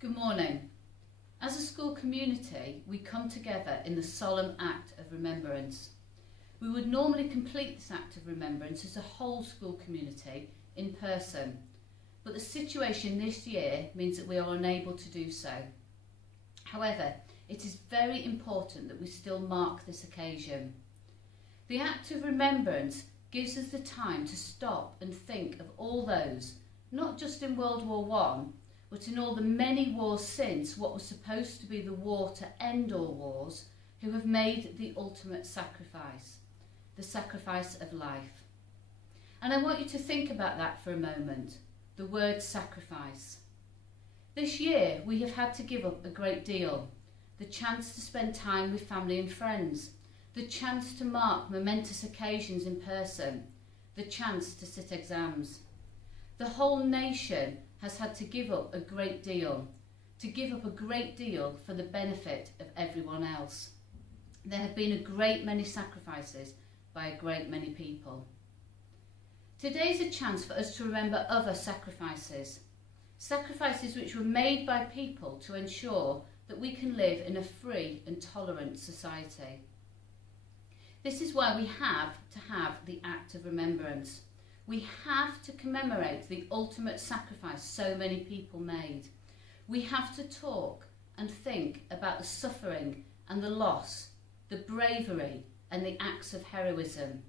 Good morning. As a school community, we come together in the solemn act of remembrance. We would normally complete this act of remembrance as a whole school community in person, but the situation this year means that we are unable to do so. However, it is very important that we still mark this occasion. The act of remembrance gives us the time to stop and think of all those, not just in World War I, but in all the many wars since what was supposed to be the war to end all wars, who have made the ultimate sacrifice, the sacrifice of life. And I want you to think about that for a moment, the word sacrifice. This year we have had to give up a great deal, the chance to spend time with family and friends, the chance to mark momentous occasions in person, the chance to sit exams. The whole nation has had to give up a great deal, for the benefit of everyone else. There have been a great many sacrifices by a great many people. Today is a chance for us to remember other sacrifices which were made by people to ensure that we can live in a free and tolerant society. This is why we have to have the act of remembrance. We have to commemorate the ultimate sacrifice so many people made. We have to talk and think about the suffering and the loss, the bravery and the acts of heroism.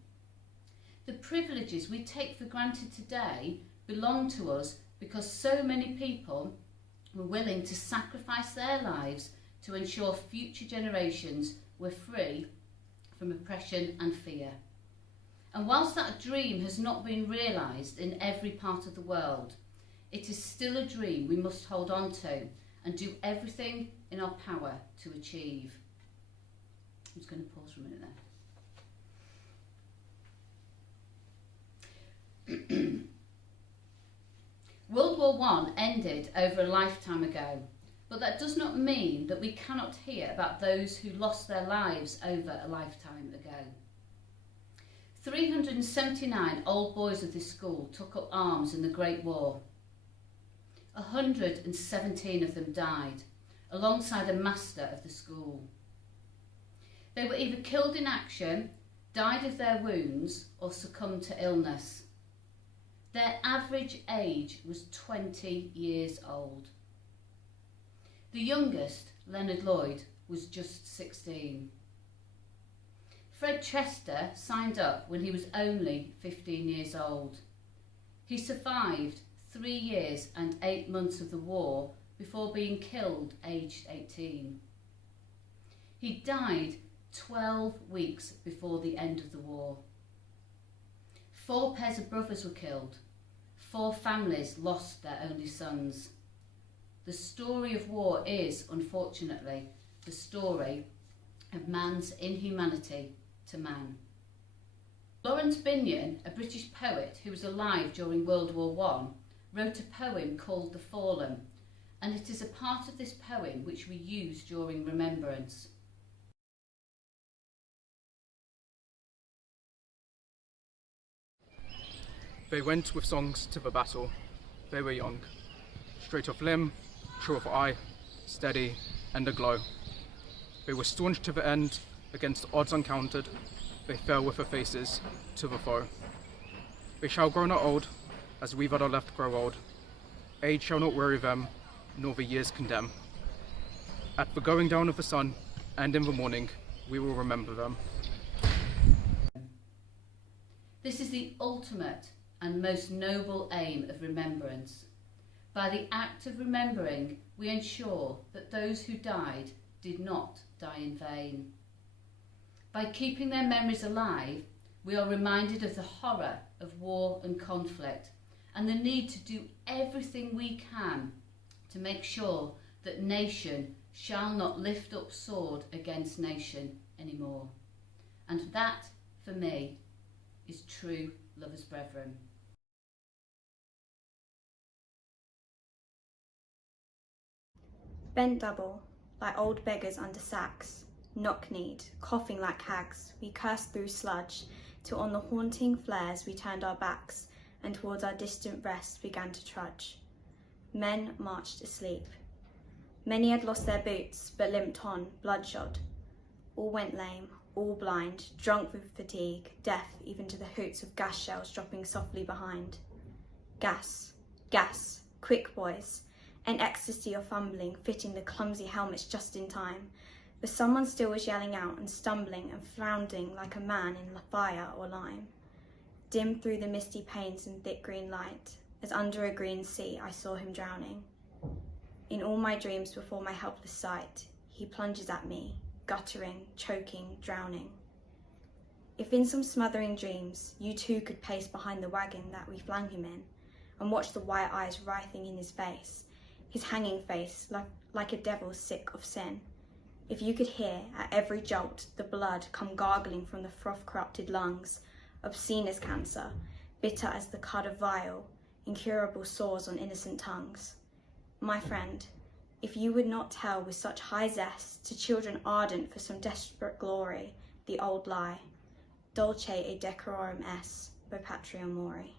The privileges we take for granted today belong to us because so many people were willing to sacrifice their lives to ensure future generations were free from oppression and fear. And whilst that dream has not been realised in every part of the world, it is still a dream we must hold on to and do everything in our power to achieve. I'm just going to pause for a minute there. World War I ended over a lifetime ago, but that does not mean that we cannot hear about those who lost their lives over a lifetime ago. 379 old boys of this school took up arms in the Great War. 117 of them died, alongside a master of the school. They were either killed in action, died of their wounds, or succumbed to illness. Their average age was 20 years old. The youngest, Leonard Lloyd, was just 16. Fred Chester signed up when he was only 15 years old. He survived 3 years and 8 months of the war before being killed aged 18. He died 12 weeks before the end of the war. 4 pairs of brothers were killed. 4 families lost their only sons. The story of war is, unfortunately, the story of man's inhumanity to man. Lawrence Binyon, a British poet who was alive during World War I, wrote a poem called The Fallen, and it is a part of this poem which we use during remembrance. They went with songs to the battle. They were young, straight of limb, true of eye, steady and aglow. They were staunch to the end, against odds uncounted. They fell with their faces to the foe. They shall grow not old, as we that are left grow old. Age shall not weary them, nor the years condemn. At the going down of the sun, and in the morning, we will remember them. This is the ultimate and most noble aim of remembrance. By the act of remembering, we ensure that those who died did not die in vain. By keeping their memories alive, we are reminded of the horror of war and conflict and the need to do everything we can to make sure that nation shall not lift up sword against nation anymore. And that, for me, is true lovers' brethren. Bent double, like old beggars under sacks, knock-kneed, coughing like hags, we cursed through sludge, till on the haunting flares we turned our backs, and towards our distant rest began to trudge. Men marched asleep. Many had lost their boots, but limped on, bloodshot. All went lame, all blind, drunk with fatigue, deaf even to the hoots of gas shells dropping softly behind. Gas, gas, quick boys, an ecstasy of fumbling, fitting the clumsy helmets just in time. But someone still was yelling out and stumbling and floundering like a man in fire or lime. Dim through the misty panes and thick green light, as under a green sea I saw him drowning. In all my dreams before my helpless sight, he plunges at me, guttering, choking, drowning. If in some smothering dreams you too could pace behind the wagon that we flung him in, and watch the white eyes writhing in his hanging face like a devil sick of sin, if you could hear at every jolt the blood come gargling from the froth-corrupted lungs, obscene as cancer, bitter as the cud of vile, incurable sores on innocent tongues. My friend, if you would not tell with such high zest to children ardent for some desperate glory, the old lie, dulce et decorum est, by patria mori.